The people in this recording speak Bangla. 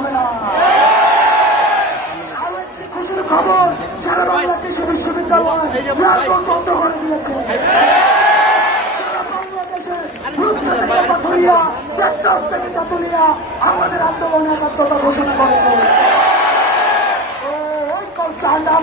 হবে না। আরো একটি খুশির খবর, সারা বাংলা কৃষি বিশ্ববিদ্যালয় এয়ারপোর্ট বন্ধ করে দিয়েছে। সারা বাংলাদেশের পাথুরিয়া টেকনাফ থেকে তেঁতুলিয়া আমাদের আন্দোলনে একাত্মতা ঘোষণা করেছে। ওই কলকাতা